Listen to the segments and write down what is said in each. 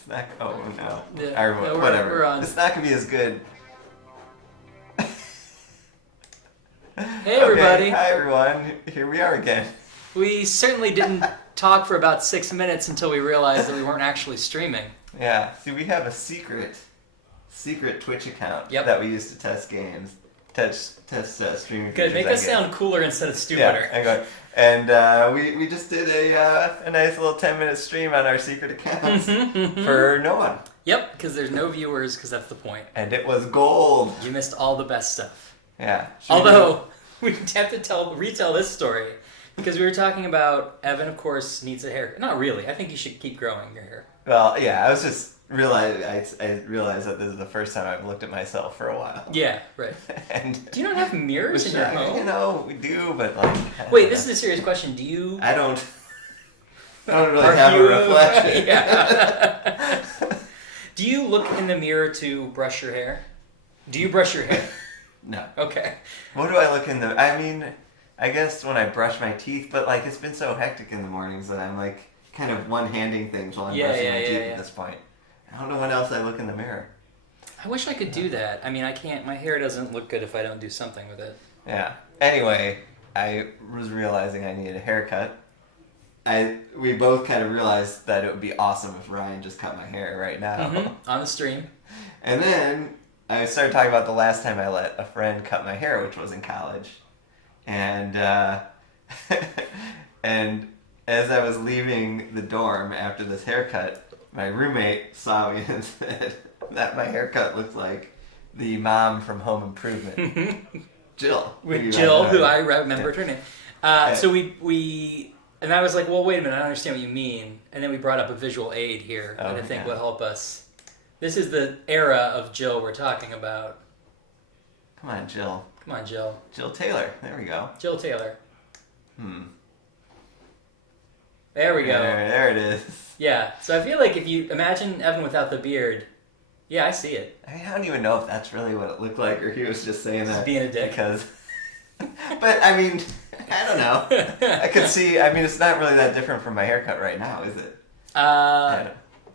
It's not. Oh no. Yeah, no, whatever. we're on. It's not gonna be as good. Hey everybody. Okay, hi everyone. Here we are again. We certainly didn't talk for about 6 minutes until we realized that we weren't actually streaming. Yeah. See, we have a secret Twitch account that we use to test games, test streaming. Good. Make us sound cooler instead of stupider. Yeah. And we just did a nice little 10-minute stream on our secret account for no one. Yep, because there's no viewers, because that's the point. And it was gold. You missed all the best stuff. Yeah. Although we have to retell this story because we were talking about Evan, of course, needs a haircut. Not really. I think you should keep growing your hair. Well, yeah. I was just I realized that this is the first time I've looked at myself for a while. Yeah, right. And do you not have mirrors in your home? You know, we do, but like. Wait, this is a serious question. Do you? I don't really have a reflection. Yeah. Do you look in the mirror to brush your hair? Do you brush your hair? No. Okay. What do I look in the... I mean, I guess when I brush my teeth, but like it's been so hectic in the mornings that I'm like kind of one-handing things while I'm brushing my teeth at this point. I don't know when else I look in the mirror. I wish I could do that. I mean, I can't. My hair doesn't look good if I don't do something with it. Yeah. Anyway, I was realizing I needed a haircut. We both kind of realized that it would be awesome if Ryan just cut my hair right now. On the stream. And then I started talking about the last time I let a friend cut my hair, which was in college. And and as I was leaving the dorm after this haircut, my roommate saw me and said that my haircut looked like the mom from Home Improvement. Jill. Jill, who I remembered her name. So we... And I was like, well, wait a minute, I don't understand what you mean. And then we brought up a visual aid here that I think will help us. This is the era of Jill we're talking about. Come on, Jill. Come on, Jill. Jill Taylor. There we go. Jill Taylor. There we go. There it is. Yeah. So I feel like if you imagine Evan without the beard, yeah, I see it. I don't even know if that's really what it looked like or he was just saying that. Being a dick. Because... But, I mean, I don't know. I could see, I mean, it's not really that different from my haircut right now, is it?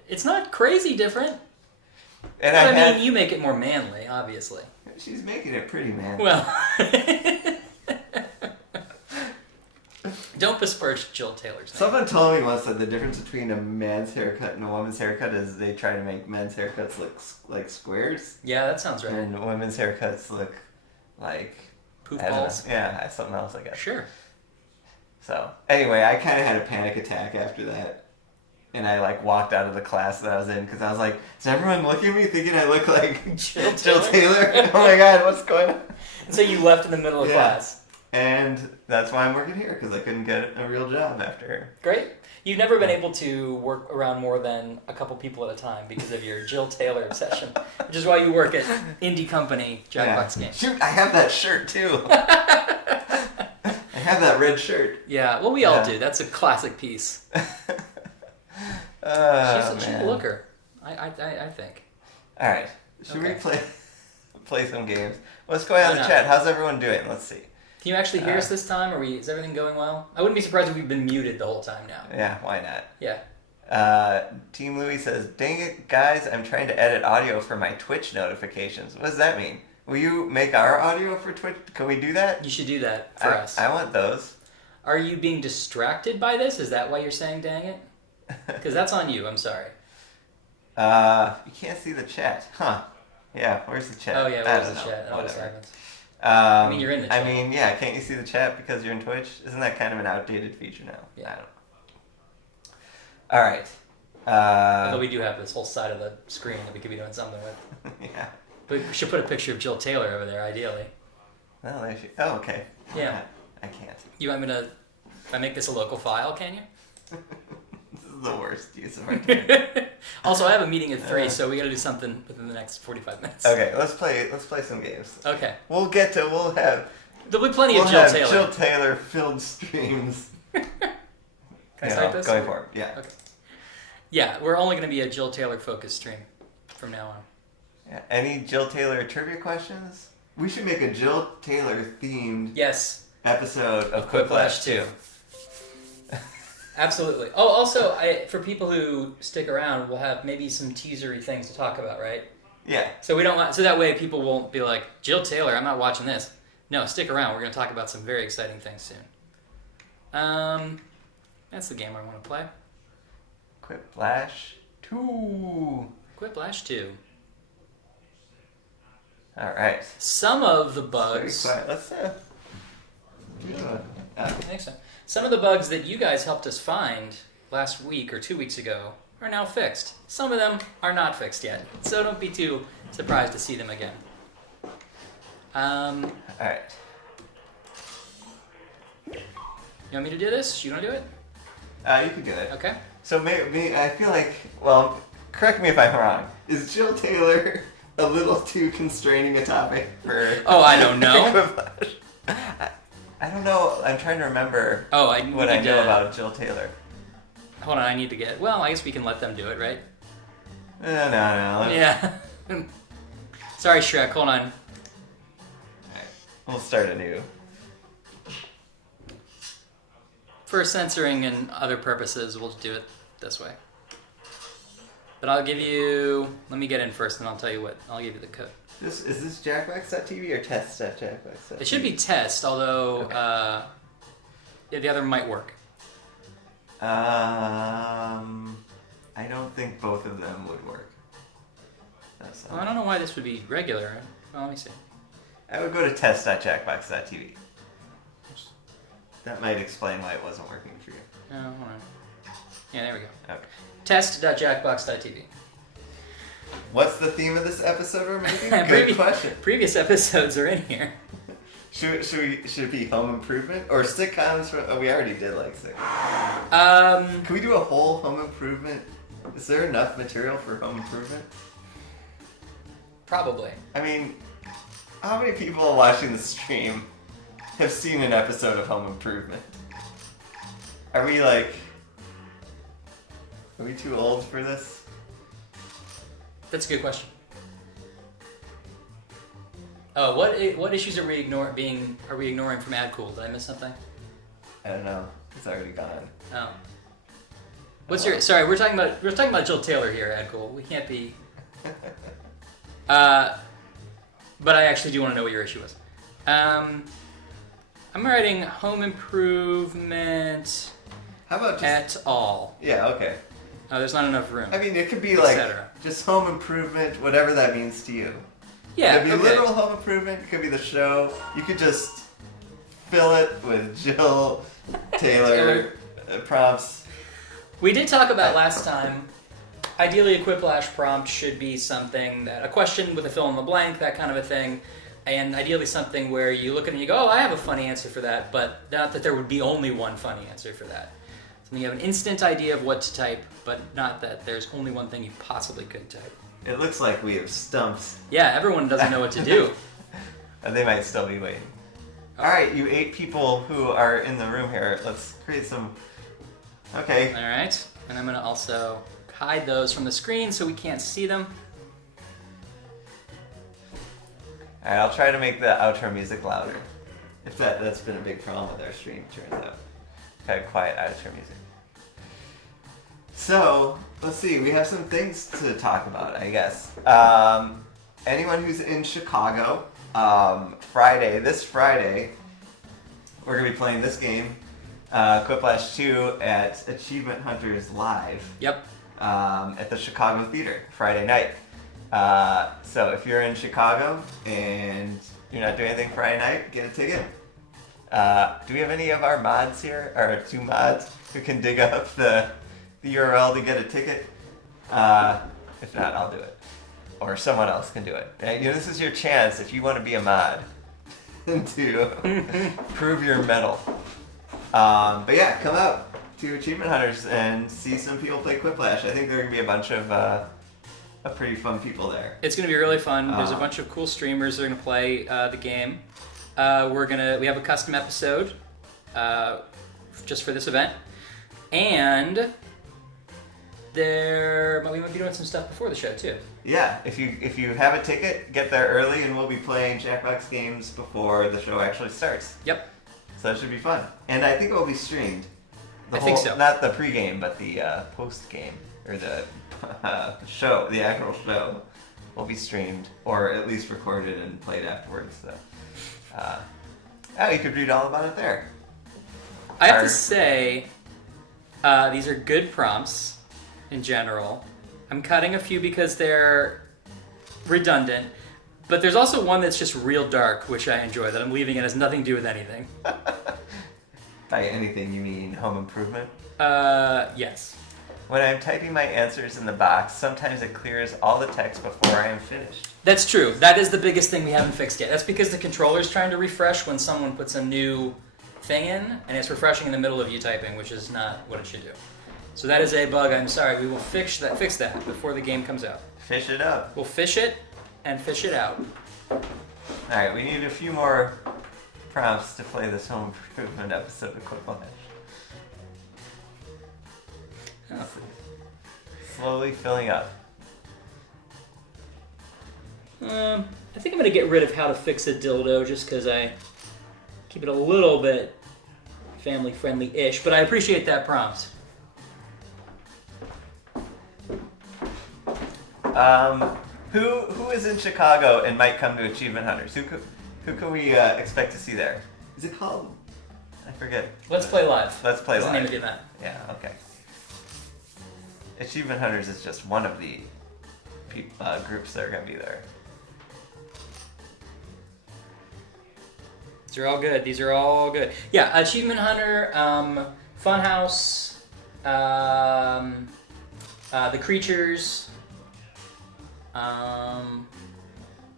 It's not crazy different. And but I mean, you make it more manly, obviously. She's making it pretty manly. Well, don't besmirch Jill Taylor's name. Someone told me once that the difference between a man's haircut and a woman's haircut is they try to make men's haircuts look like squares. Yeah, that sounds right. And women's haircuts look like... Poof balls? Yeah, something else, I guess. Sure. So, anyway, I kind of had a panic attack after that. And I, like, walked out of the class that I was in because I was like, is everyone looking at me thinking I look like Jill Taylor? Oh my god, what's going on? And so you left in the middle of class. And that's why I'm working here, because I couldn't get a real job after her. Great. You've never been able to work around more than a couple people at a time because of your Jill Taylor obsession, which is why you work at indie company Jackbox Games. Shoot, I have that shirt too. I have that red shirt. Yeah, well, we all do. That's a classic piece. She's a looker, I think. All right, should we play some games? Let's go ahead on the chat. How's everyone doing? Let's see. Can you actually hear us this time? Is everything going well? I wouldn't be surprised if we've been muted the whole time now. Yeah, why not? Yeah. Team Louie says, dang it, guys, I'm trying to edit audio for my Twitch notifications. What does that mean? Will you make our audio for Twitch? Can we do that? You should do that for us. I want those. Are you being distracted by this? Is that why you're saying dang it? Because that's on you, I'm sorry. You can't see the chat. Huh. Yeah, where's the chat? Oh, yeah, where's the chat? That always happens. I mean, you're in the chat. I mean, yeah, can't you see the chat because you're in Twitch? Isn't that kind of an outdated feature now? Yeah. I don't know. All right. Although we do have this whole side of the screen that we could be doing something with. Yeah. But we should put a picture of Jill Taylor over there, ideally. Well, there she... Oh, okay. Yeah. I can't. You want me to... If I make this a local file, can you? This is the worst use of our time. Also, I have a meeting at 3, so we got to do something within the next 45 minutes. Okay, let's play some games. Okay. We'll have... There'll be plenty of Jill Taylor. Jill Taylor filled streams. Can I start this? Going for it, yeah. Okay. Yeah, we're only going to be a Jill Taylor focused stream from now on. Yeah. Any Jill Taylor trivia questions? We should make a Jill Taylor themed episode of Quiplash 2. Absolutely. Oh, also, for people who stick around, we'll have maybe some teasery things to talk about, right? Yeah. So we don't want, so that way people won't be like, Jill Taylor, I'm not watching this. No, stick around. We're going to talk about some very exciting things soon. That's the game I want to play. Quiplash 2. Quiplash 2. All right. Some of the bugs. Let's I think so. Some of the bugs that you guys helped us find last week or 2 weeks ago are now fixed. Some of them are not fixed yet, so don't be too surprised to see them again. All right. You want me to do this? You want to do it? You can do it. Okay. So maybe I feel like, well, correct me if I'm wrong. Is Jill Taylor a little too constraining a topic for? Oh, I don't know. Quiplash? I don't know. I'm trying to remember. What I know about Jill Taylor. Hold on, I need to get. Well, I guess we can let them do it, right? No. Yeah. Sorry, Shrek. Hold on. Alright. We'll start anew. For censoring and other purposes, we'll do it this way. But I'll give you. Let me get in first, and I'll tell you what. I'll give you the code. Is this jackbox.tv or test.jackbox.tv? It should be test, although yeah, the other might work. I don't think both of them would work. Well, I don't know why this would be regular. Well, let me see. I would go to test.jackbox.tv. That might explain why it wasn't working for you. Oh, hold on. Yeah, there we go. Okay. Test.jackbox.tv. What's the theme of this episode we're making? Good question. Previous episodes are in here. Should it be home improvement or sitcoms? We already did like sitcoms. Can we do a whole home improvement? Is there enough material for home improvement? Probably. I mean, how many people watching the stream have seen an episode of Home Improvement? Are we too old for this? That's a good question. Oh, what issues are we ignoring from AdCool? Did I miss something? I don't know. It's already gone. Oh. Sorry, we're talking about Jill Taylor here, AdCool. We can't be. But I actually do want to know what your issue is. I'm writing home improvement. How about at all? Yeah. Okay. Oh, there's not enough room. I mean, it could be like just home improvement, whatever that means to you. Yeah. It could be literal home improvement. It could be the show. You could just fill it with Jill Taylor prompts. We did talk about last time. Ideally, a Quiplash prompt should be something a question with a fill in the blank, that kind of a thing. And ideally something where you look at it and you go, oh, I have a funny answer for that, but not that there would be only one funny answer for that. So you have an instant idea of what to type, but not that there's only one thing you possibly could type. It looks like we have stumped. Yeah, everyone doesn't know what to do. And they might still be waiting. All right, you 8 people who are in the room here, let's create some... Okay. All right, and I'm going to also hide those from the screen so we can't see them. All right, I'll try to make the outro music louder. If that's been a big problem with our stream, turns out. Kind of quiet outro music. So, let's see, we have some things to talk about, I guess. Anyone who's in Chicago, this Friday, we're going to be playing this game, Quiplash 2 at Achievement Hunters Live. Yep. At the Chicago Theater, Friday night. So if you're in Chicago and you're not doing anything Friday night, get a ticket. Do we have any of our mods here, our 2 mods, who can dig up the URL to get a ticket? If not, I'll do it. Or someone else can do it. Right? This is your chance, if you want to be a mod, to prove your mettle. But yeah, come out to Achievement Hunters and see some people play Quiplash. I think there are going to be a bunch of pretty fun people there. It's going to be really fun. There's a bunch of cool streamers that are going to play the game. We have a custom episode just for this event, and we might be doing some stuff before the show too. Yeah, if you have a ticket, get there early, and we'll be playing Jackbox games before the show actually starts. Yep. So that should be fun, and I think it will be streamed. The I think so. Not the pregame, but the post-game. Or the show, the actual show, will be streamed, or at least recorded and played afterwards. So, you could read all about it there. I have to say, these are good prompts in general. I'm cutting a few because they're redundant, but there's also one that's just real dark, which I enjoy, that I'm leaving. It has nothing to do with anything. By anything, you mean home improvement? Yes. When I'm typing my answers in the box, sometimes it clears all the text before I am finished. That's true. That is the biggest thing we haven't fixed yet. That's because the controller's trying to refresh when someone puts a new thing in, and it's refreshing in the middle of you typing, which is not what it should do. So that is a bug. I'm sorry. We will fix that before the game comes out. Fish it up. We'll fish it and fish it out. All right, we need a few more prompts to play this home improvement episode of Quiplash. Oh. Slowly filling up. I think I'm going to get rid of how to fix a dildo just because I keep it a little bit family friendly-ish, but I appreciate that prompt. Who is in Chicago and might come to Achievement Hunters? Who can we expect to see there? Is it called? I forget. Let's Play Live. Let's Play Live. That's the name of the event. Yeah. Okay. Achievement Hunters is just one of the groups that are going to be there. These are all good. Yeah, Achievement Hunter, Funhouse, The Creatures. I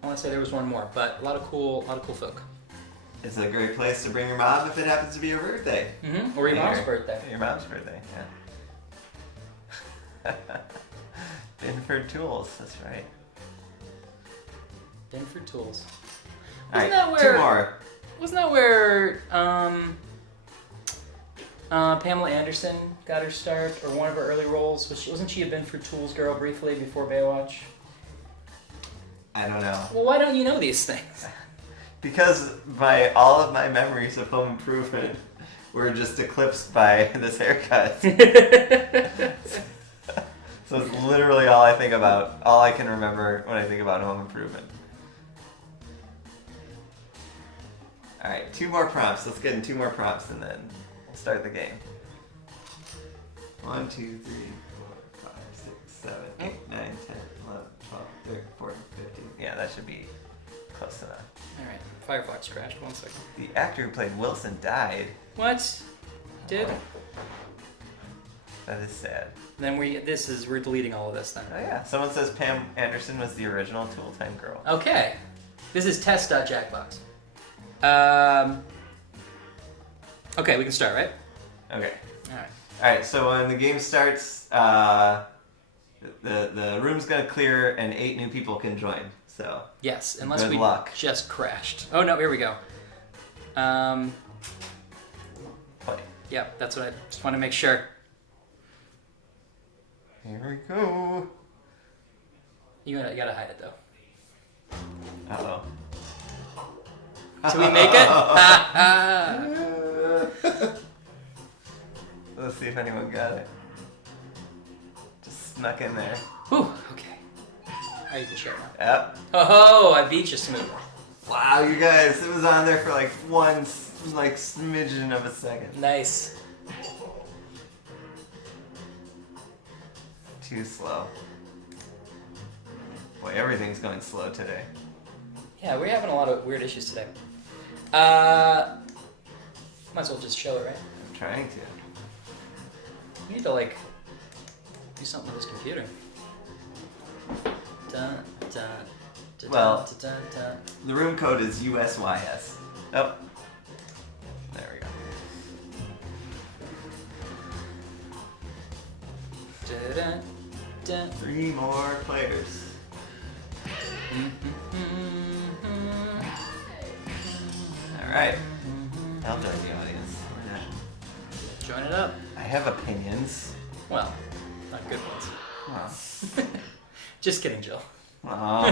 want to say there was one more, but a lot of cool folk. It's a great place to bring your mom if it happens to be your birthday. Mm-hmm. Or your mom's birthday. Your mom's birthday, yeah. Binford Tools, that's right. Binford Tools. Alright, two more. Wasn't that where Pamela Anderson got her start, or one of her early roles? Wasn't she a Binford Tools girl briefly before Baywatch? I don't know. Well, why don't you know these things? Because all of my memories of home improvement were just eclipsed by this haircut. So it's literally all I can remember when I think about home improvement. Alright, 2 more prompts. Let's get in 2 more prompts and then we'll start the game. 1, 2, 3, 4, 5, 6, 7, 8, 9, 10, 11, 12, 13, 14, 15. Yeah, that should be close enough. Alright, Firefox crashed. 1 second. The actor who played Wilson died. What? He did? That is sad. Then we're deleting all of this then. Oh yeah, someone says Pam Anderson was the original Tool Time girl. Okay. This is test.jackbox. Okay, we can start, right? Okay. Alright. Alright, so when the game starts, the room's gonna clear and 8 new people can join. So yes, unless good we luck. just crashed. Oh no, here we go. Play. Yep, that's what I just want to make sure. Here we go. You gotta hide it though. Uh-oh. So we make it? Let's see if anyone got it. Just snuck in there. Whew, okay. I need to share now. Yep. Oh, I beat you smooth. Wow, you guys, it was on there for like one smidgen of a second. Nice. Too slow. Boy, everything's going slow today. Yeah, we're having a lot of weird issues today. Might as well just show it, right? I'm trying to. You need to do something with this computer. Dun, dun, dun, Well, dun, dun, dun. The room code is USYS. Oh. There we go. Dun, dun, dun. 3 more players. Alright. I'll join the audience. Join it up. I have opinions. Well, not good ones. Oh. Just kidding, Jill. Oh.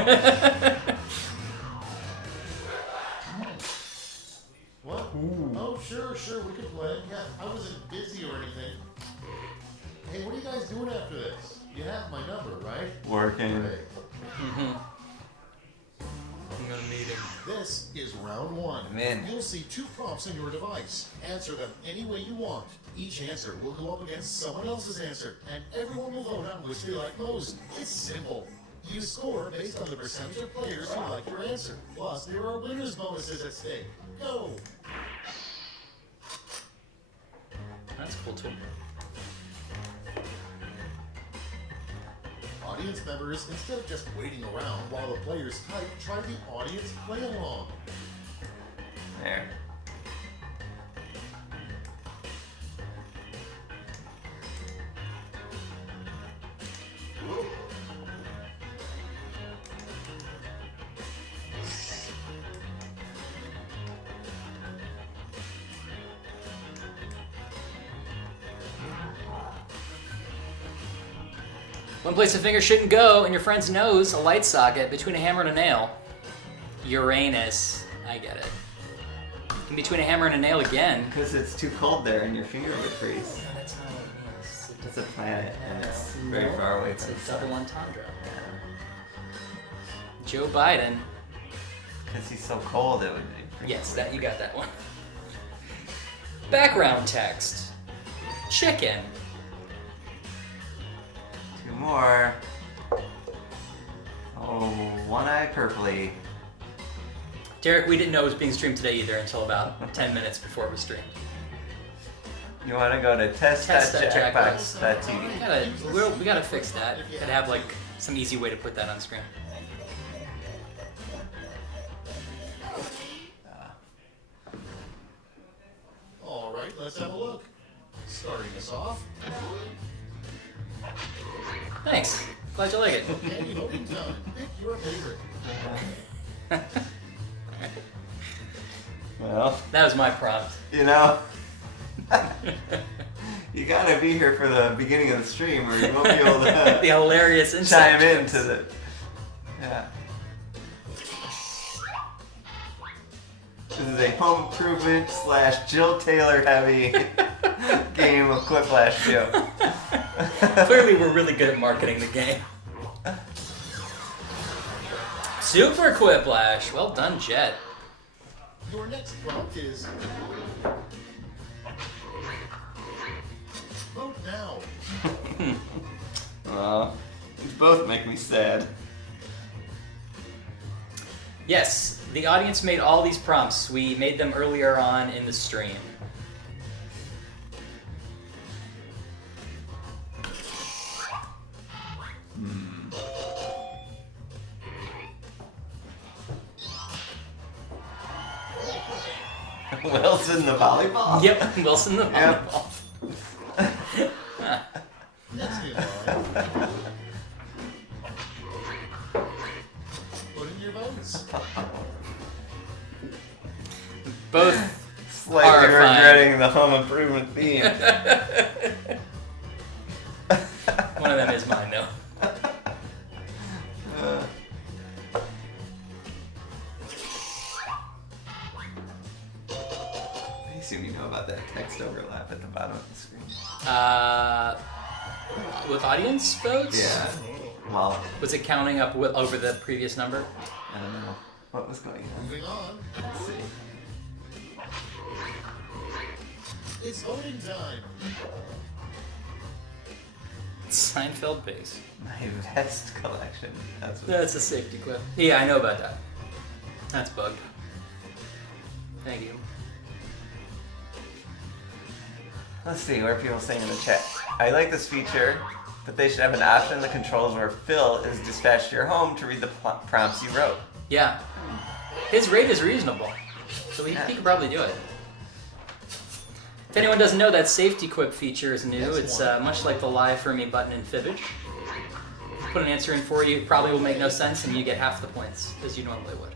What? Ooh. Oh, sure, we can play. Yeah, I wasn't busy or anything. Hey, what are you guys doing after this? You have my number, right? Working. Great. I'm gonna need him. This is round 1. Man. You'll see 2 prompts in your device. Answer them any way you want. Each answer will go up against someone else's answer, and everyone will vote on which they like most. It's simple. You score based on the percentage of players who like your answer. Plus, there are winners' bonuses at stake. Go! That's cool too. Audience members, instead of just waiting around while the players type, try the audience play along. There. One place a finger shouldn't go in your friend's nose, a light socket between a hammer and a nail. Uranus. I get it. In between a hammer and a nail again. Because it's too cold there and your finger would freeze. No, that's not what it means. It's a planet and it's very far away It's from a the sun. double entendre. Joe Biden. Because he's so cold, it would be. Yes, that you got that one. Background text. Chicken. 2 more. Oh, one eye purpley. Derek, we didn't know it was being streamed today either until about 10 minutes before it was streamed. You want to go to test.jackbox.tv. We gotta fix that. Gotta have like some easy way to put that on screen. All right, let's have a look. Starting us off. Thanks. Glad you like it. Okay, voting time. Pick your favorite. Well, That was my prompt. you know, you gotta be here for the beginning of the stream or you won't be able The to hilarious chime inside in jokes. to the. Yeah. This is a home improvement / Jill Taylor heavy game of Quiplash 2. Clearly, we're really good at marketing the game. Super Quiplash. Well done, Jet. Your next prompt is... Vote now. These both make me sad. Yes, the audience made all these prompts. We made them earlier on in the stream. Wilson the volleyball? Yep, Wilson the Yep. volleyball. Next in line. Put in your votes. Both Slightly Horrifying. regretting the home improvement theme. one of them is mine, though. I assume you know about that text overlap at the bottom of the screen. With audience votes? Yeah. Well, Was it counting up over the previous number? I don't know what was going on. Moving on. Let's see. It's voting time. Seinfeld base. My vest collection. That's what. That's a safety clip. Yeah, I know about that. That's bugged. Thank you. Let's see, what are people saying in the chat? I like this feature, but they should have an option in the controls where Phil is dispatched to your home to read the prompts you wrote. Yeah. His rate is reasonable, so he could probably do it. If anyone doesn't know, that safety quip feature is new. It's much like the Lie For Me button in Fibbage. Put an answer in for you, it probably will make no sense, and you get half the points, as you normally would.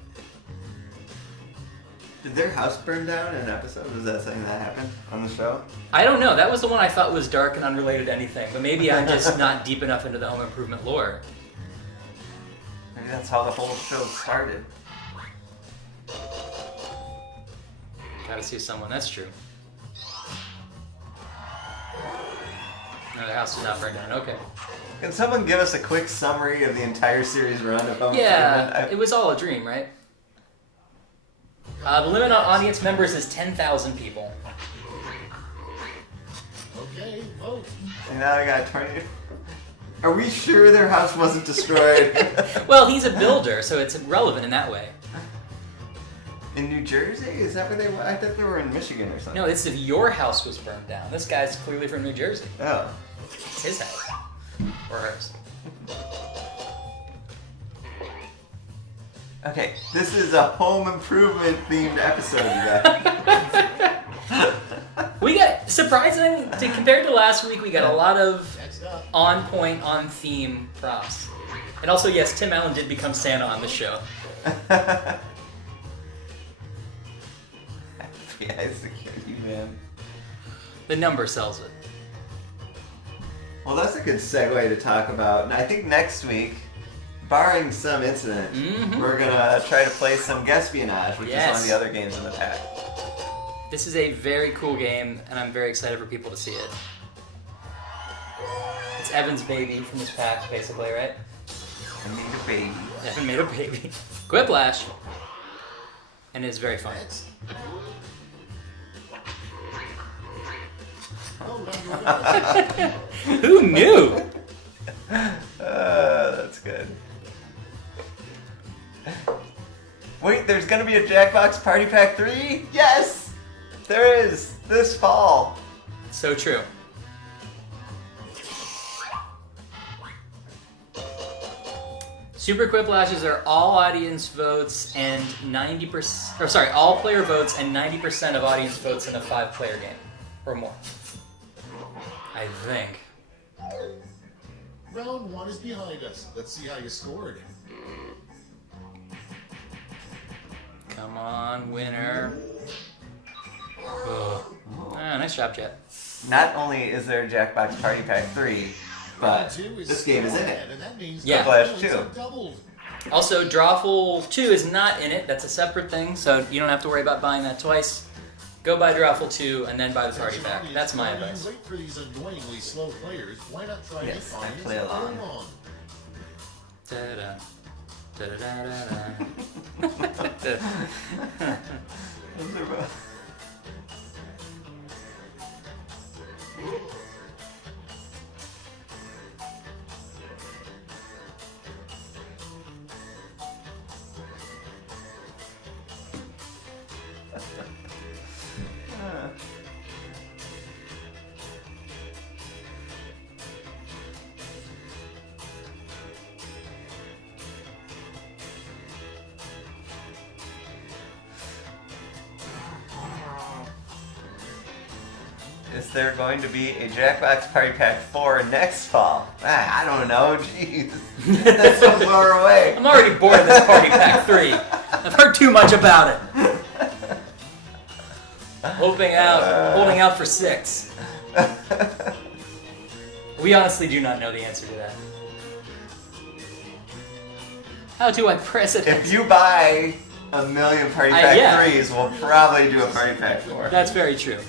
Did their house burn down in an episode? Was that something that happened on the show? I don't know. That was the one I thought was dark and unrelated to anything, but maybe I'm just not deep enough into the home improvement lore. Maybe that's how the whole show started. Gotta see someone. That's true. No, their house is not burned down. Okay. Can someone give us a quick summary of the entire series run of Home Yeah, Improvement? it was all a dream, right? The limit on audience members is 10,000 people. Okay, vote. And now I got 20. Are we sure their house wasn't destroyed? Well, he's a builder, so it's relevant in that way. In New Jersey? Is that where they were? I thought they were in Michigan or something. No, it's if your house was burned down. This guy's clearly from New Jersey. Oh. It's his house. Or hers. Okay, this is a home improvement themed episode, you guys. We got, surprisingly, compared to last week, we got a lot of Next up. on point, on theme props. And also, yes, Tim Allen did become Santa on the show. FBI security, man. The number sells it. Well, that's a good segue to talk about. I think next week, barring some incident, we're gonna try to play some Guespionage, which is one of the other games in the pack. This is a very cool game, and I'm very excited for people to see it. It's Evan's baby from this pack, basically, right? I made a baby. Evan made a baby. Quiplash. And it's very fun. Next. Oh, round your bells. Who knew? That's good. Wait, there's gonna be a Jackbox Party Pack 3? Yes! There is! This fall! So true. Super Quiplashes are all audience votes and 90%, or sorry, all player votes and 90% of audience votes in a 5-player game. Or more. I think. Round 1 is behind us. Let's see how you scored. Come on, winner. Oh. Ah, nice job, Jet. Not only is there a Jackbox Party Pack 3, but this game is in it. And that means Yeah. Quiplash points 2. have doubled. Also, Drawful 2 is not in it. That's a separate thing, so you don't have to worry about buying that twice. Go buy Drawful 2 and then buy the party pack. That's my While you advice. wait for these annoyingly slow players, why not try Yes, to and find play along. Da-da. Da-da-da-da-da. Is there going to be a Jackbox Party Pack 4 next fall? I don't know, jeez. That's so far away. I'm already bored of this Party Pack 3. I've heard too much about it. Holding out for 6. We honestly do not know the answer to that. How do I press it? If you buy a million Party Pack yeah. 3s, we'll probably do a Party Pack 4. That's very true.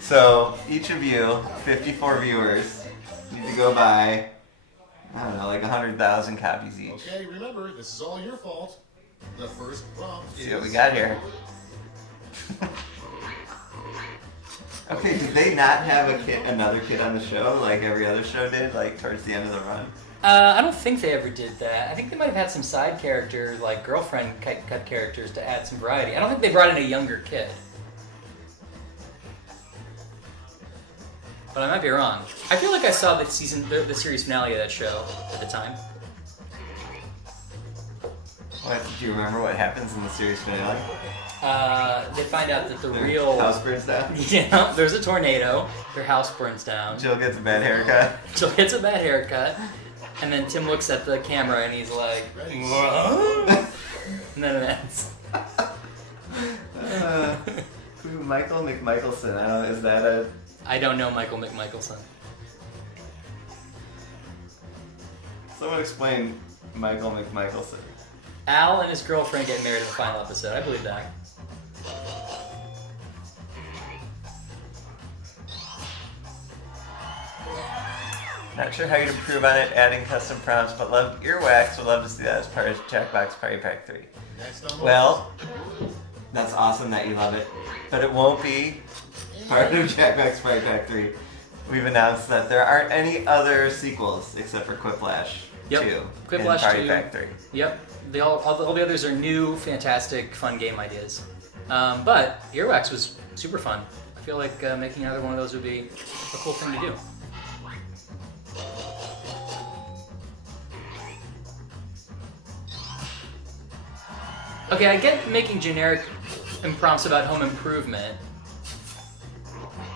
So, each of you, 54 viewers, need to go buy, I don't know, like 100,000 copies each. Okay, remember, this is all your fault. The first prompt See what we got here. Okay, did they not have another kid on the show like every other show did, like towards the end of the run? I don't think they ever did that. I think they might have had some side characters, like girlfriend cut characters, to add some variety. I don't think they brought in a younger kid. But I might be wrong. I feel like I saw the series finale of that show at the time. What, do you remember what happens in the series finale? They find out that the Their real house burns down? yeah, there's a tornado. Their house burns down. Jill gets a bad haircut. Jill gets a bad haircut, and then Tim looks at the camera and he's like, Ready. "What?" And then it ends. Michael McMichelson, I don't know, is that a... I don't know Michael McMichelson. Someone explain Michael McMichelson. Al and his girlfriend get married in the final episode. I believe that. Not sure how you'd improve on it, adding custom prompts, but loved earwax. Would love to see that as part of Jackbox Party Pack 3. Well, that's awesome that you love it, but it won't be part of Jackbox Party Pack 3. We've announced that there aren't any other sequels except for Quiplash 2 Quiplash and Party 2. Pack 3. Yep. All the others are new, fantastic, fun game ideas. But Earwax was super fun. I feel like making another one of those would be a cool thing to do. Okay, I get making generic prompts about home improvement.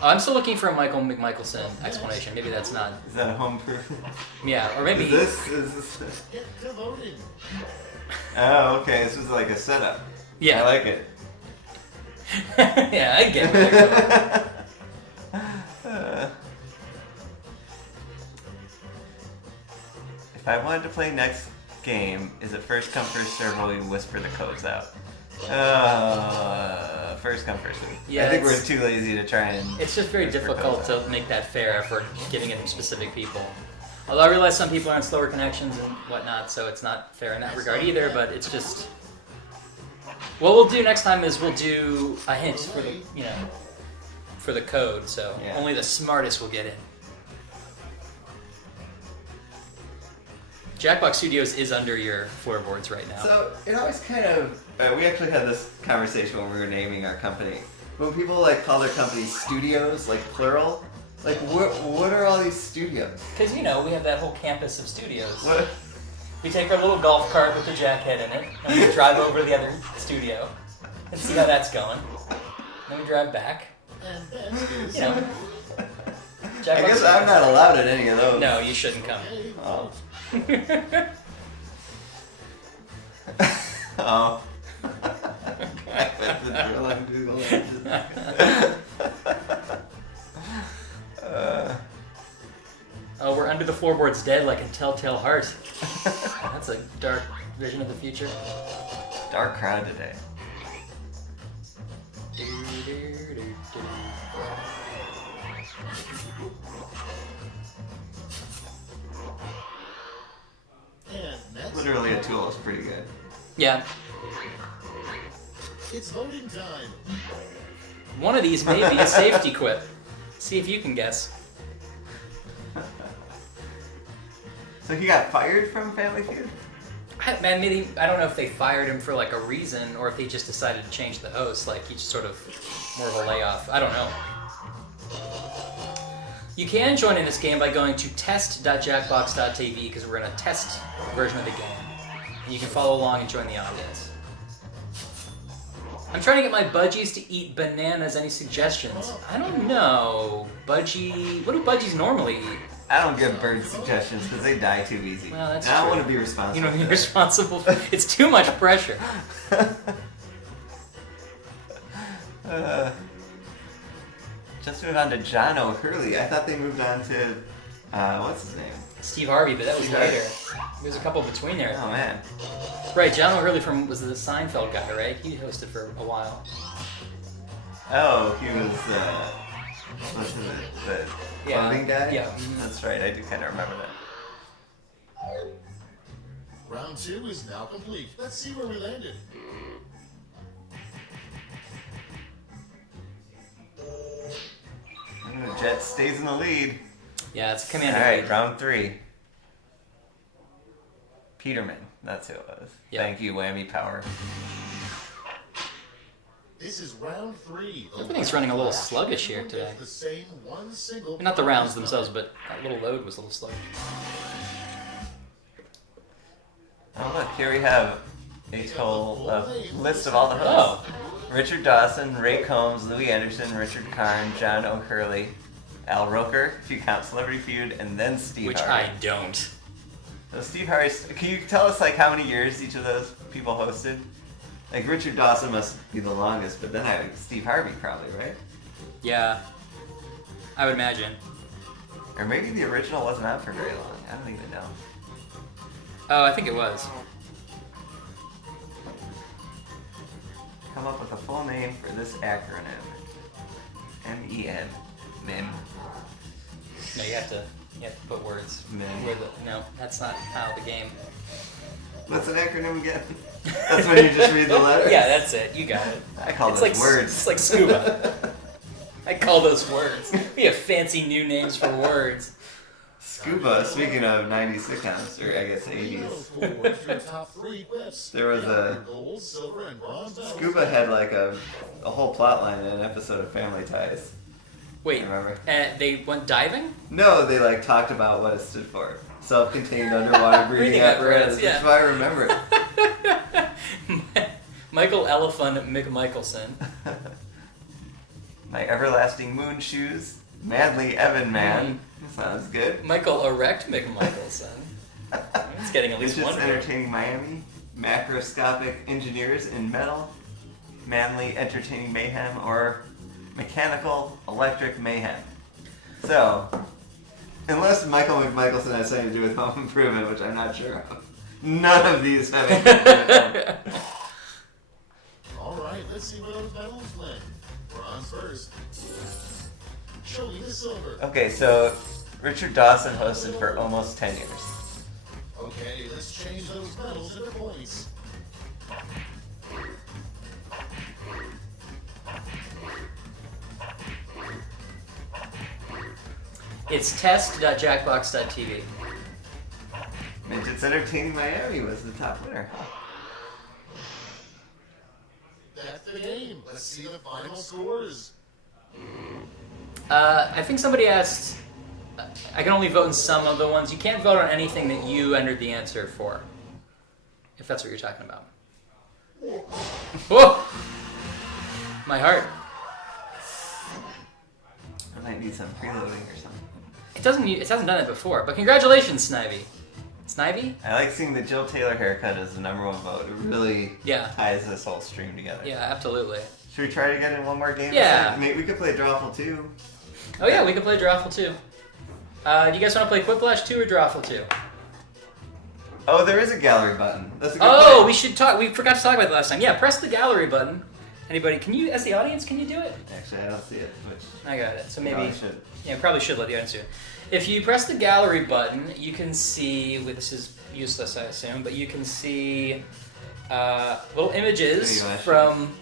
I'm still looking for a Michael McMichelson explanation. Maybe that's not. Is that a home proof? Yeah, or maybe. Is this? Get to voting. Oh, okay. This was like a setup. Yeah. I like it. Yeah, I get it. If I wanted to play next game, is it first come first serve while we whisper the codes out? First come first serve. Yeah, I think we're too lazy to try and. It's just very difficult to make that fair for giving it to specific people. Although I realize some people are on slower connections and whatnot, so it's not fair in that regard either, but it's just... What we'll do next time is we'll do a hint for the, for the code, so only the smartest will get in. Jackbox Studios is under your floorboards right now. So it always kind of. We actually had this conversation when we were naming our company. When people like call their companies studios, like plural, like what are all these studios? Because we have that whole campus of studios. What? We take our little golf cart with the jackhead in it, and we drive over to the other studio and see how that's going. Then we drive back. And that's I guess I'm not allowed at any of those. No, you shouldn't come. Oh. Oh. I put the drill on Google. Oh, we're under the floorboards dead like a telltale heart. That's a dark vision of the future. Dark crowd today. And next, Literally a tool is pretty good. Yeah. it's voting time. One of these may be a safety quip. See if you can guess. So he got fired from Family Feud? Man, maybe, I don't know if they fired him for like a reason or if they just decided to change the host, like he just sort of more of a layoff. I don't know. You can join in this game by going to test.jackbox.tv because we're in a test version of the game. And you can follow along and join the audience. I'm trying to get my budgies to eat bananas. Any suggestions? I don't know. Budgie... What do budgies normally eat? I don't give birds suggestions because they die too easy. Well, that's and I don't true. want to be responsible. You know, for you're that. responsible for... It's too much pressure. Just move on to John O'Hurley. I thought they moved on to... what's his name? Steve Harvey, but that was Steve later. Harvey. There's a couple between there. Oh, man. Right, John O'Hurley was the Seinfeld guy, right? He hosted for a while. Oh, he was... what's the Yeah, clothing guy? yeah. That's right. I do kind of remember that. Round 2 is now complete. Let's see where we landed. Jet stays in the lead. Yeah, it's Commander. All right, Lead. round 3. Peterman. That's who it was. Yep. Thank you, Whammy Power. This is round 3. Everything's running a little sluggish here today. The same one single Not the rounds themselves, but that little load was a little sluggish. Oh, look, here we have a total list of all the hosts. Oh, Richard Dawson, Ray Combs, Louis Anderson, Richard Karn, John O'Hurley, Al Roker, if you count Celebrity Feud, and then Steve which Harvey. I don't. So Steve Harvey, can you tell us like how many years each of those people hosted? Like Richard Dawson must be the longest, but then Steve Harvey probably, right? Yeah, I would imagine. Or maybe the original wasn't out for very long. I don't even know. Oh, I think it was. Come up with a full name for this acronym. MEN. MIM. No, you have to You have to put words. Min. No, that's not how the game. What's an acronym again? That's when you just read the letters? Yeah, that's it. You got it. I call those like, words. It's like scuba. I call those words. We have fancy new names for words. Scuba, speaking of 90s sitcoms, or I guess 80s. There was a... Scuba had like a whole plot line in an episode of Family Ties. Wait, remember? They went diving? No, they like talked about what it stood for. Self-contained underwater breathing apparatus. Yeah. That's why I remember it. Michael Elephant McMichelson. My everlasting moon shoes. Madly Evan Man. Sounds good. Michael Erect McMichelson. It's getting at least Vicious one. Entertaining Miami. Macroscopic Engineers in Metal. Manly Entertaining Mayhem, or Mechanical Electric Mayhem. So, unless Michael McMichelson has something to do with Home Improvement, which I'm not sure of, none of these have anything to do with it. Alright, let's see where those medals went. Bronze first. Show me the silver. Okay, so Richard Dawson hosted for almost 10 years. Okay, let's change those medals into points. It's test.jackbox.tv. Midgets Entertaining Miami was the top winner. That's the game. Let's see the final scores. I think somebody asked, I can only vote in some of the ones. You can't vote on anything that you entered the answer for, if that's what you're talking about. Whoa! My heart. I might need some preloading or something. It hasn't done it before, but congratulations, Snivy. Snivy? I like seeing the Jill Taylor haircut as the number one vote. It really Yeah. ties this whole stream together. Yeah, absolutely. Should we try to get in one more game? Yeah. Maybe we could play Drawful 2. Oh yeah, we can play Drawful 2. Do you guys want to play Quiplash 2 or Drawful 2? Oh, there is a gallery button. That's a good Oh, play. we should talk. We forgot to talk about that last time. Yeah, press the gallery button. Anybody? Can you, as the audience, can you do it? Actually, I don't see it. Which I got it. So maybe. probably should. Yeah, probably should let the audience do it. If you press the gallery button, you can see. Well, this is useless, I assume, but you can see little images from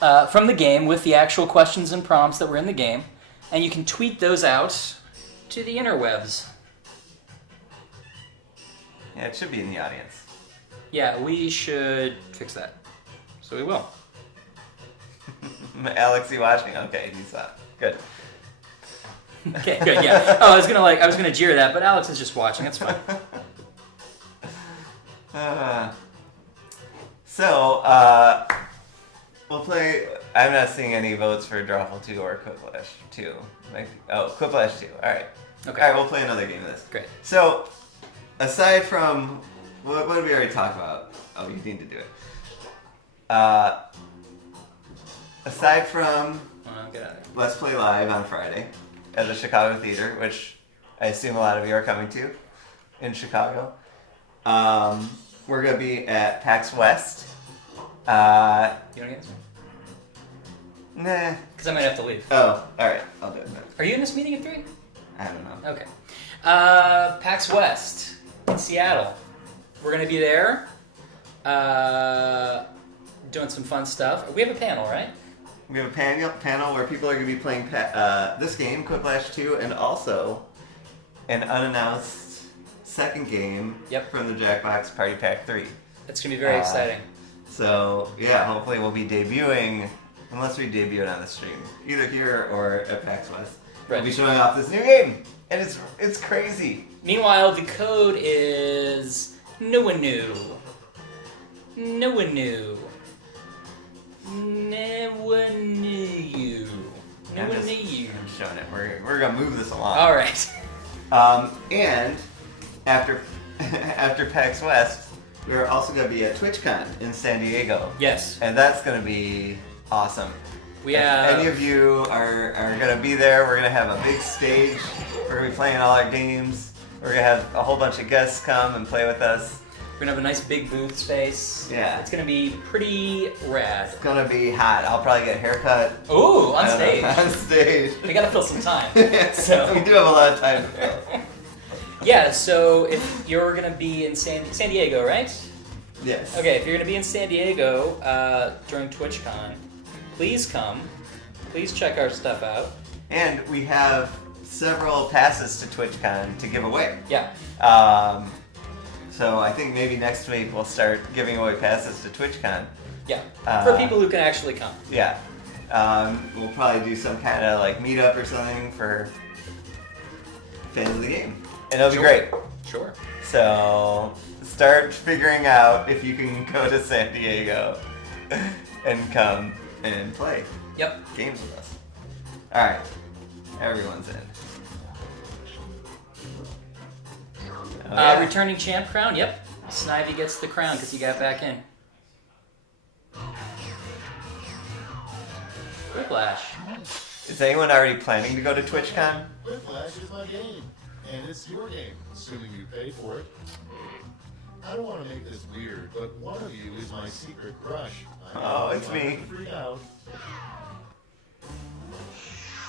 the game with the actual questions and prompts that were in the game, and you can tweet those out to the interwebs. Yeah, it should be in the audience. Yeah, we should fix that. So we will. Alex, you watching? Okay, he saw it. Good. Okay, good. Yeah. Oh, I was gonna jeer that, but Alex is just watching. That's fine. We'll play. I'm not seeing any votes for Drawful 2 or Quiplash 2. Quiplash 2. All right. Okay. All right, we'll play another game of this. Great. So, aside from what did we already talk about? Oh, you need to do it. Aside from Get out of there. Let's Play Live on Friday at the Chicago Theater, which I assume a lot of you are coming to in Chicago. We're going to be at PAX West. You want to get this one? Nah. Because I might have to leave. Oh, alright. I'll do it then. Are you in this meeting at 3? I don't know. Okay. PAX West in Seattle. We're going to be there doing some fun stuff. We have a panel, right? We have a panel where people are going to be playing this game, Quiplash 2, and also an unannounced second game from the Jackbox Party Pack 3. It's going to be very exciting. So, yeah, hopefully we'll be debuting, unless we debut it on the stream, either here or at PAX West. Right. We'll be showing off this new game, and it's crazy. Meanwhile, the code is Nuanu. Nuanu. Nuanu. I'm showing it. We're going to move this along. All right. And after PAX West, we're also going to be at TwitchCon in San Diego. Yes. And that's going to be awesome. We if have... any of you are going to be there, we're going to have a big stage. We're going to be playing all our games. We're going to have a whole bunch of guests come and play with us. We're gonna have a nice big booth space. Yeah. It's gonna be pretty rad. It's gonna be hot. I'll probably get a haircut. Ooh, on stage. On stage. We gotta fill some time. So we do have a lot of time to fill. Yeah, so if you're gonna be in San Diego, right? Yes. Okay, if you're gonna be in San Diego during TwitchCon, please come. Please check our stuff out. And we have several passes to TwitchCon to give away. Yeah. So I think maybe next week we'll start giving away passes to TwitchCon. Yeah. For people who can actually come. Yeah. We'll probably do some kind of like meetup or something for fans of the game. And it'll be great. Sure. So start figuring out if you can go to San Diego and come and play games with us. Alright. Everyone's in. Oh, yeah. Returning champ crown, yep. Snivy gets the crown because he got back in. Quiplash. Is anyone already planning to go to TwitchCon? Quiplash is my game, and it's your game, assuming you pay for it. I don't want to make this weird, but one of you is my secret crush. Oh, it's me. Freak out.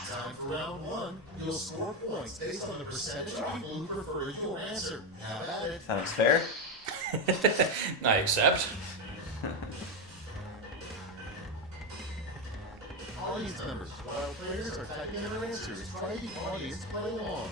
Time for round one. You'll score points based on the percentage of people who prefer your answer. Have at it. Sounds fair. I accept. Audience members, while players are typing in their answers, try the audience play along.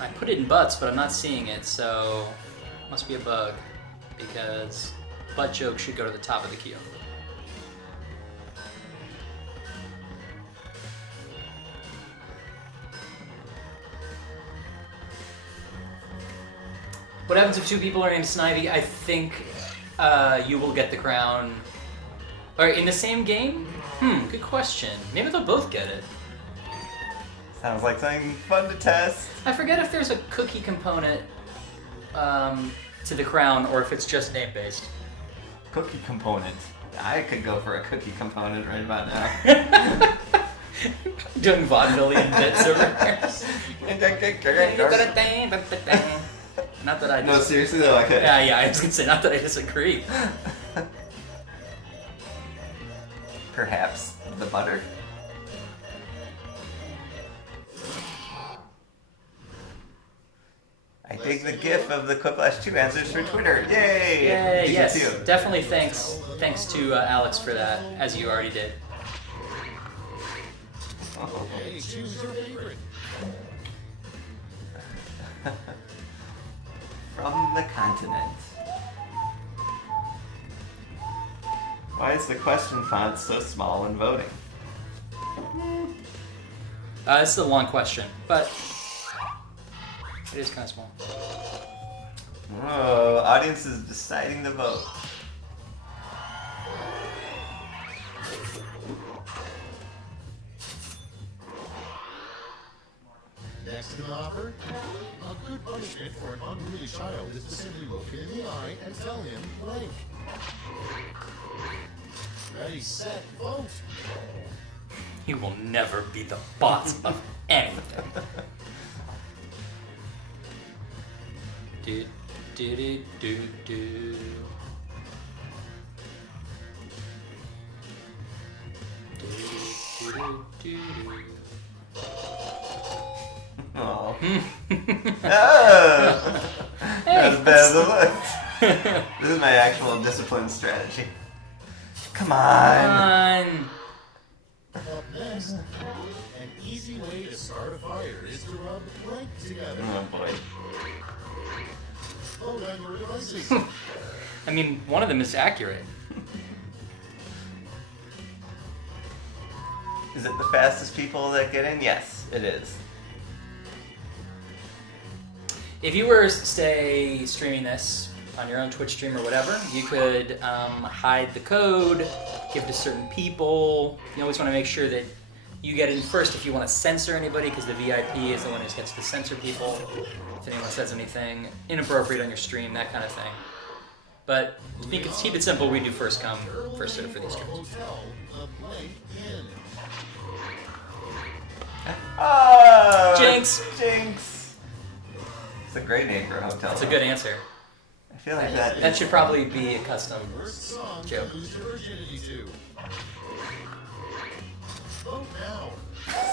I put it in butts, but I'm not seeing it, so must be a bug because butt joke should go to the top of the queue. What happens if two people are named Snivy? I think you will get the crown. Or in the same game? Good question. Maybe they'll both get it. Sounds like something fun to test. I forget if there's a cookie component to the crown or if it's just name-based. Cookie component. I could go for a cookie component right about now. Doing vaudevillian bits over here. Not that I No, seriously though, I could. Yeah, I was gonna say, not that I disagree. Perhaps the butter? I dig the gif of the Quiplash 2 answers for Twitter. Yay! Yay, Did you yes. too? Definitely thanks to Alex for that, as you already did. Oh. Hey, choose your favorite. From the continent. Why is the question font so small when voting? This is a long question, but it is kind of small. Whoa, audience is deciding the vote. Next in the offer, a good punishment for an unruly child is to simply look him in the eye and tell him blank. Ready, set, vote. He will never be the boss of anything. Do do do do do. Do do do do. Oh. Oh! That's as bad as it looks. This is my actual discipline strategy. Come on! Up next, an easy way to start a fire is to rub blank together. Oh boy. Vote on your devices. I mean, one of them is accurate. Is it the fastest people that get in? Yes, it is. If you were, say, streaming this on your own Twitch stream or whatever. You could hide the code, give it to certain people. You always want to make sure that you get in first if you want to censor anybody, because the VIP is the one who gets to censor people. If anyone says anything inappropriate on your stream, that kind of thing. But to keep it simple, we do first come, first serve for these streams. Oh! Jinx! Jinx! It's a great name for a hotel. That's a good answer. I feel like that. That should probably be a custom joke.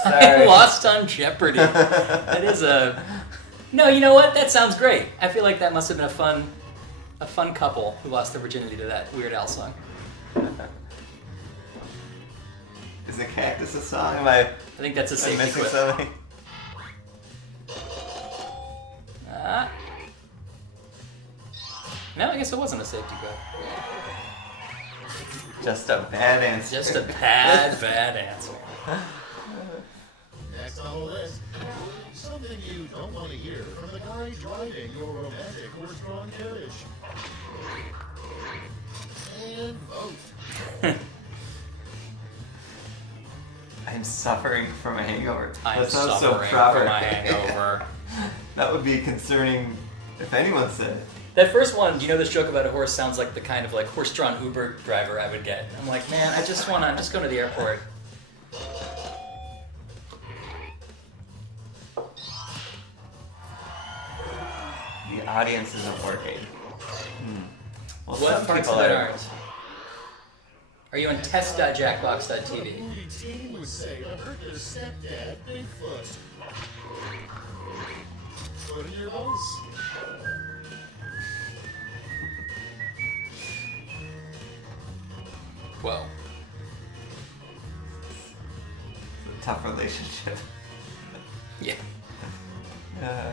I lost on Jeopardy. That is a... No, you know what? That sounds great. I feel like that must have been a fun couple who lost their virginity to that Weird Al song. Is the cactus a song? Am I think that's a safety missing quip. something? No, I guess it wasn't a safety quip. Just a bad answer. Just a bad answer. Next on the list, something you don't want to hear from the guy driving your romantic horse-drawn carriage. And vote. I'm suffering from a hangover. I'm that sounds so suffering proper. from a hangover. That would be concerning if anyone said it. That first one, do you know this joke about a horse sounds like the kind of like horse-drawn Uber driver I would get. I'm like, man, I'm just going to the airport. The audience isn't working. Well, What some parts people of it are. aren't? Are you on test.jackbox.tv? Teen would say to hurt their stepdad, Bigfoot. Put in your votes. Whoa. Tough relationship. Yeah. Uh,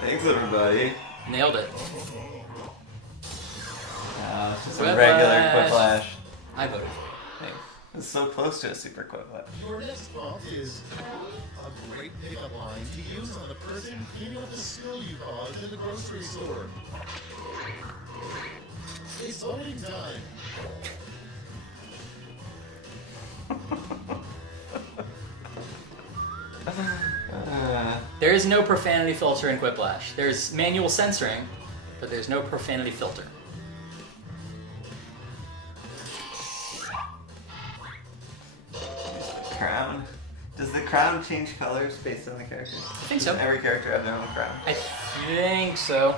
Thanks, everybody. Nailed it. It's just a Quiplash. regular Quiplash. I voted. Thanks. It's so close to a super Quiplash. Your next prompt is a great pickup line to use on the person cleaning up the spill you caused in the grocery store. It's voting time. There is no profanity filter in Quiplash. There's manual censoring, but there's no profanity filter. Crown. Does the crown change colors based on the character? I think so. Every character have their own crown. I think so.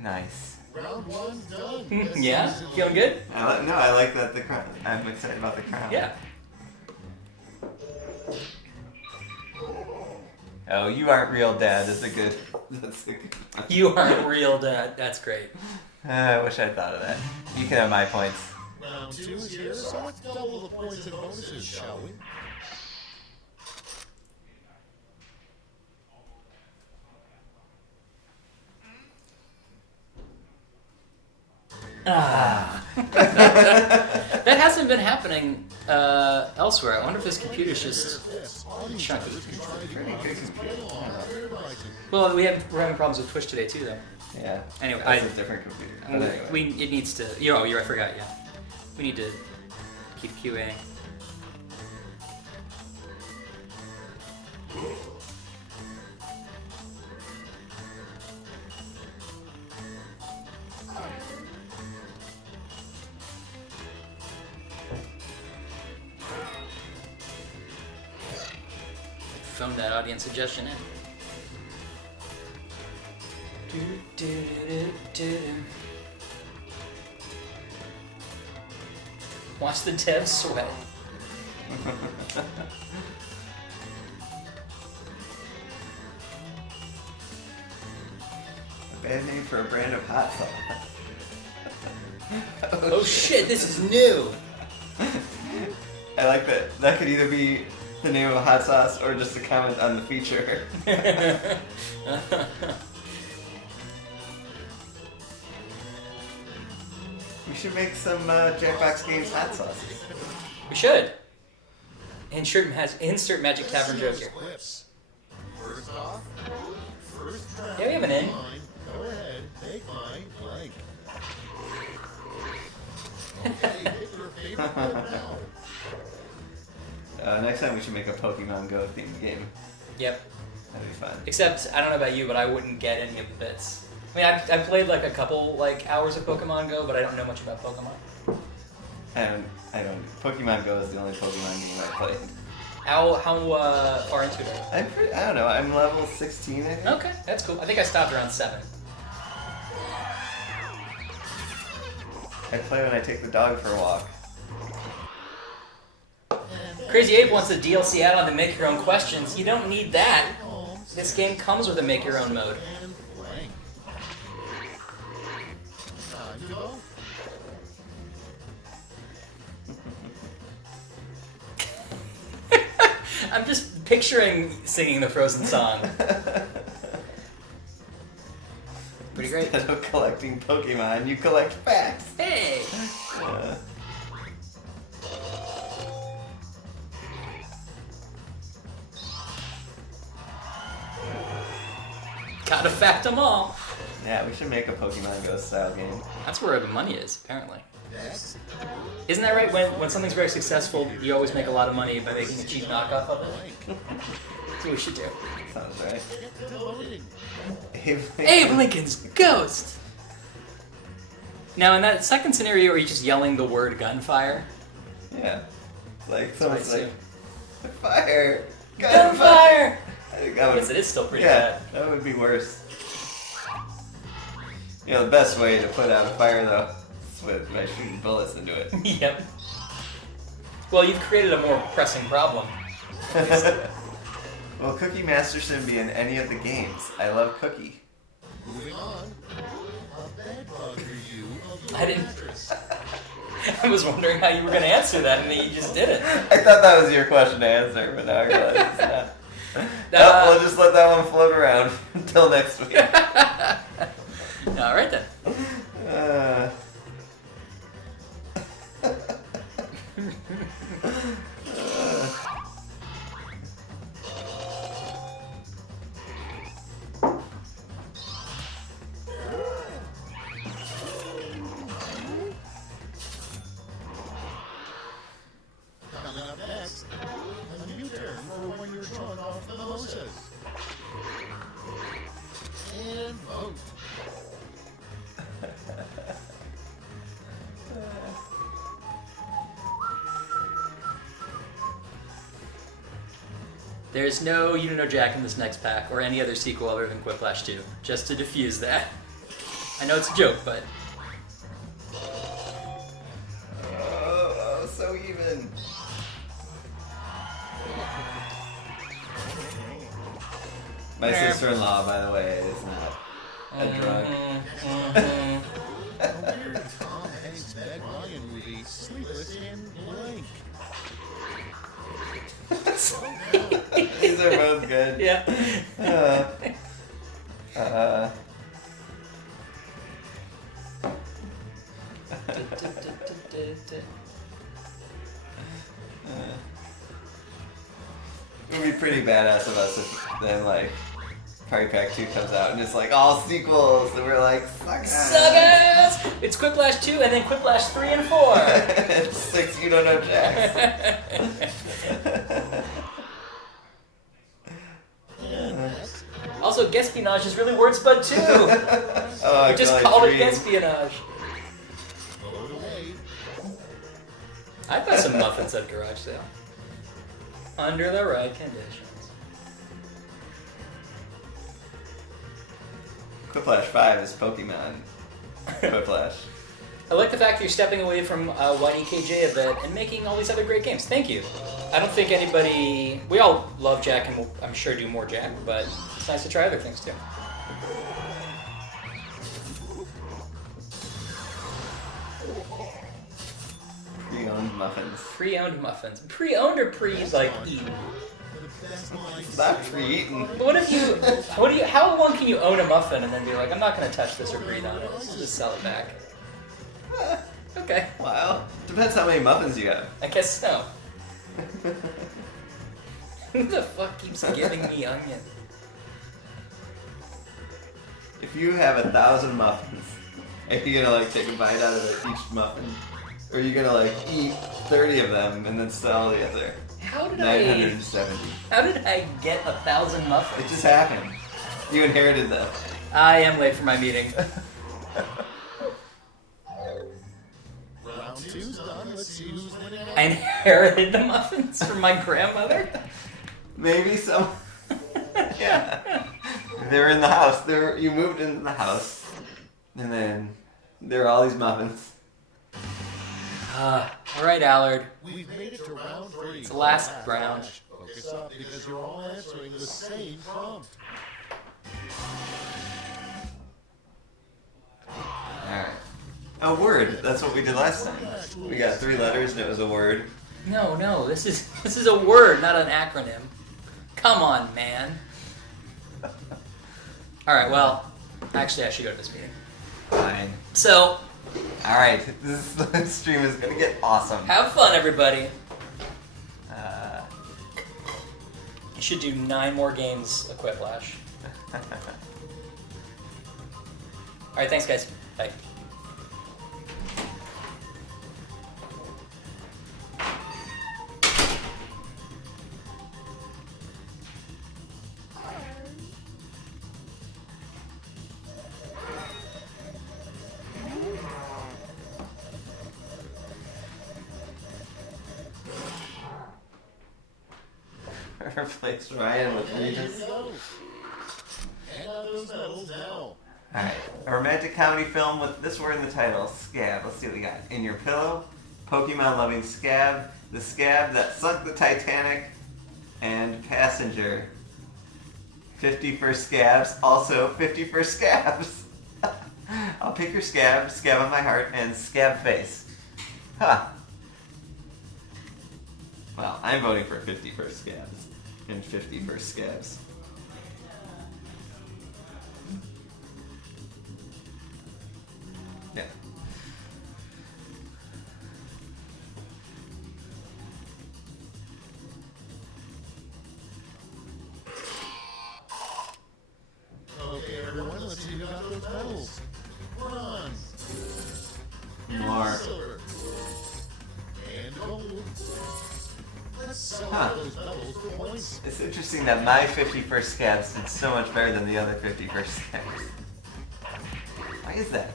Nice. Round one's done. Yeah? Feeling good? I like that the crown. I'm excited about the crown. Yeah. Oh, you aren't real, Dad. That's a good one. You aren't real, Dad. That's great. I wish I'd thought of that. You can have my points. Round two is here, so let's double the points and bonuses, shall we? That hasn't been happening elsewhere. I wonder if this computer's just chunky. Well, we're having problems with Twitch today too, though. Yeah. Anyway, That's a different computer. But anyway. It needs to. I forgot. Yeah, we need to keep QAing. Phone that audience suggestion in. Watch the devs sweat. A bad name for a brand of hot sauce. Oh shit, this is new! I like that. That could either be the name of a hot sauce or just a comment on the feature. We should make some Jackbox Games hot sauce. We should. Insert Magic Tavern joke here. Clips. First off, first draft. Yeah, we have an in. Go ahead, take mine, blank. Okay, pick your favorite clip now. Next time we should make a Pokemon Go themed game. Yep. That'd be fun. Except, I don't know about you, but I wouldn't get any of the bits. I mean, I've played like a couple hours of Pokemon Go, but I don't know much about Pokemon. I don't. Pokemon Go is the only Pokemon game I played. How far into it are you? I don't know. I'm level 16, I think. Okay, that's cool. I think I stopped around 7. I play when I take the dog for a walk. Crazy Ape wants a DLC add-on to make your own questions. You don't need that. This game comes with a make your own mode. And blank. Time to go. I'm just picturing singing the Frozen song. Pretty great. Instead of collecting Pokemon, you collect facts. Hey! Uh, Gotta fact them all. yeah, we should make a Pokemon Go style game. That's where the money is, apparently. Next. Isn't that right? When something's very successful, you always make a lot of money by making a cheap knockoff of it? Blank. That's what we should do. Sounds right. Get to loading. Abe Lincoln's Ghost! Now, in that second scenario, are you just yelling the word gunfire? Yeah. Like, someone's what I like, fire! Gunfire! I think I that would, guess it is still pretty yeah, that would be worse. You know, the best way to put out a fire, though, is by shooting bullets into it. bad. Yep. Well, you've created a more pressing problem. Will Cookie Masterson be in any of the games? I love Cookie. Moving on. A bedbug review of the I didn't- mattress. I was wondering how you were going to answer that, and then you just did it. I thought that was your question to answer, but now I realize it's not. Nope, we'll just let that one float around until next week. All right, then. Coming up next, a new term for when you're drunk off the mimosas. And vote. There's no You Don't Know Jack in this next pack, or any other sequel other than Quiplash 2, just to diffuse that. I know it's a joke, but... Oh, so even. My sister-in-law, by the way, is not a drunk. A weird Tom Hanks Meg Ryan movie, Sleepless in Blank. These are both good. Yeah. It would be pretty badass of us if then like Party Pack 2 comes out and it's like all sequels and we're like suck Suckers! It's Quiplash 2 and then Quiplash 3 and 4. It's 6 You Don't Know Jacks. Also, Guespionage is really Wordspud too. Oh, We just I call it dream. Guespionage. Vote away. I'd buy some muffins at garage sale. Under the right conditions. Quiplash 5 is Pokemon. Quiplash. I like the fact that you're stepping away from YDKJ a bit and making all these other great games. Thank you. I don't think anybody... We all love Jack and we'll, I'm sure, do more Jack, but it's nice to try other things too. Pre-owned muffins. Pre-owned muffins. Pre-owned or like eaten? The best lines It's not they pre-eaten. But what do you, how long can you own a muffin and then be like, I'm not going to touch this or breathe on it. Let's just sell it back. Okay. Well, depends how many muffins you have. I guess so. Who the fuck keeps giving me onion? If you have 1,000 muffins, are you gonna like take a bite out of each muffin? Or are you gonna like eat 30 of them and then sell the other How did 970? How did I get 1,000 muffins? It just happened. You inherited them. I am late for my meeting. Round 2's done. Let's see who's winning. I inherited the muffins from my grandmother. Maybe some. Yeah. They're in the house. You moved into the house, and then there are all these muffins. All right, Allard. We've made it to round 3. It's the last round. Focus up because you're all answering the same prompt. Alright. A word. That's what we did last time. We got 3 letters and it was a word. No. This is a word, not an acronym. Come on, man. All right. Well, actually, I should go to this meeting. Fine. So, Alright. This stream is gonna get awesome. have fun, everybody. You should do 9 more games of Quiplash. All right. Thanks, guys. Bye. Replace Ryan with Here Regis. we go. Hand out those medals now. Alright. A romantic comedy film with this word in the title. Scab. Let's see what we got. In Your Pillow. Pokemon Loving Scab. The Scab That Sunk the Titanic. And Passenger. 50 for Scabs. Also 50 for Scabs. I'll pick your scab. Scab on my heart. And Scab Face. Huh. Well, I'm voting for 50 for Scabs. And 50 for Scabs. Yeah. Okay, everyone, let's see who got those medals. Bronze. More. Silver. And gold. Let's sell Huh. those medals for points. It's interesting that my 51st Scabs did so much better than the other 51st Scabs. Why is that?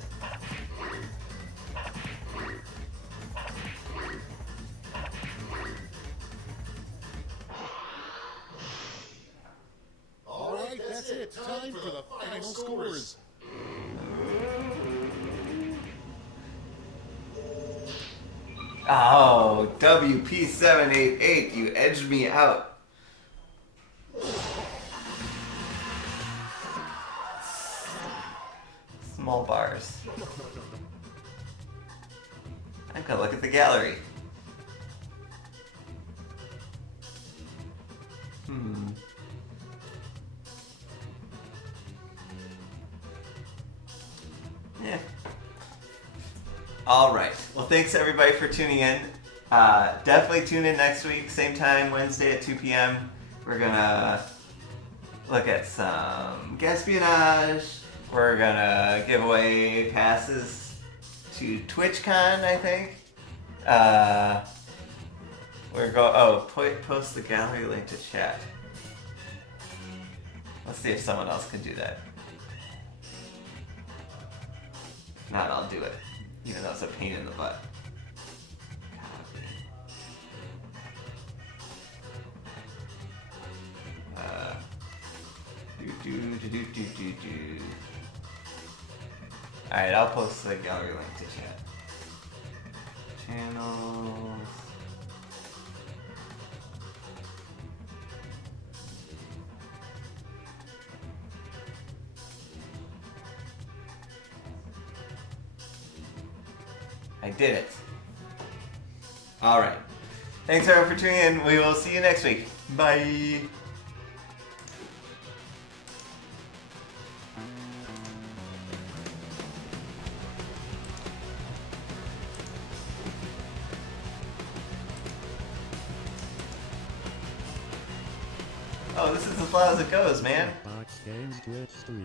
All right, that's it. Time for the final scores. Oh, WP788, you edged me out. Small bars. I'm gonna look at the gallery. Yeah. All right. Well, thanks everybody for tuning in. Definitely tune in next week, same time, Wednesday at 2 p.m. We're gonna look at some Gaspionage. We're gonna give away passes to TwitchCon, I think. Post the gallery link to chat. Let's see if someone else can do that. If not, I'll do it. Even though it's a pain in the butt. Alright, I'll post the gallery link to chat. Channels. I did it. Alright. Thanks everyone for tuning in. We will see you next week. Bye. This is as loud as it goes, man. Box game twist 3.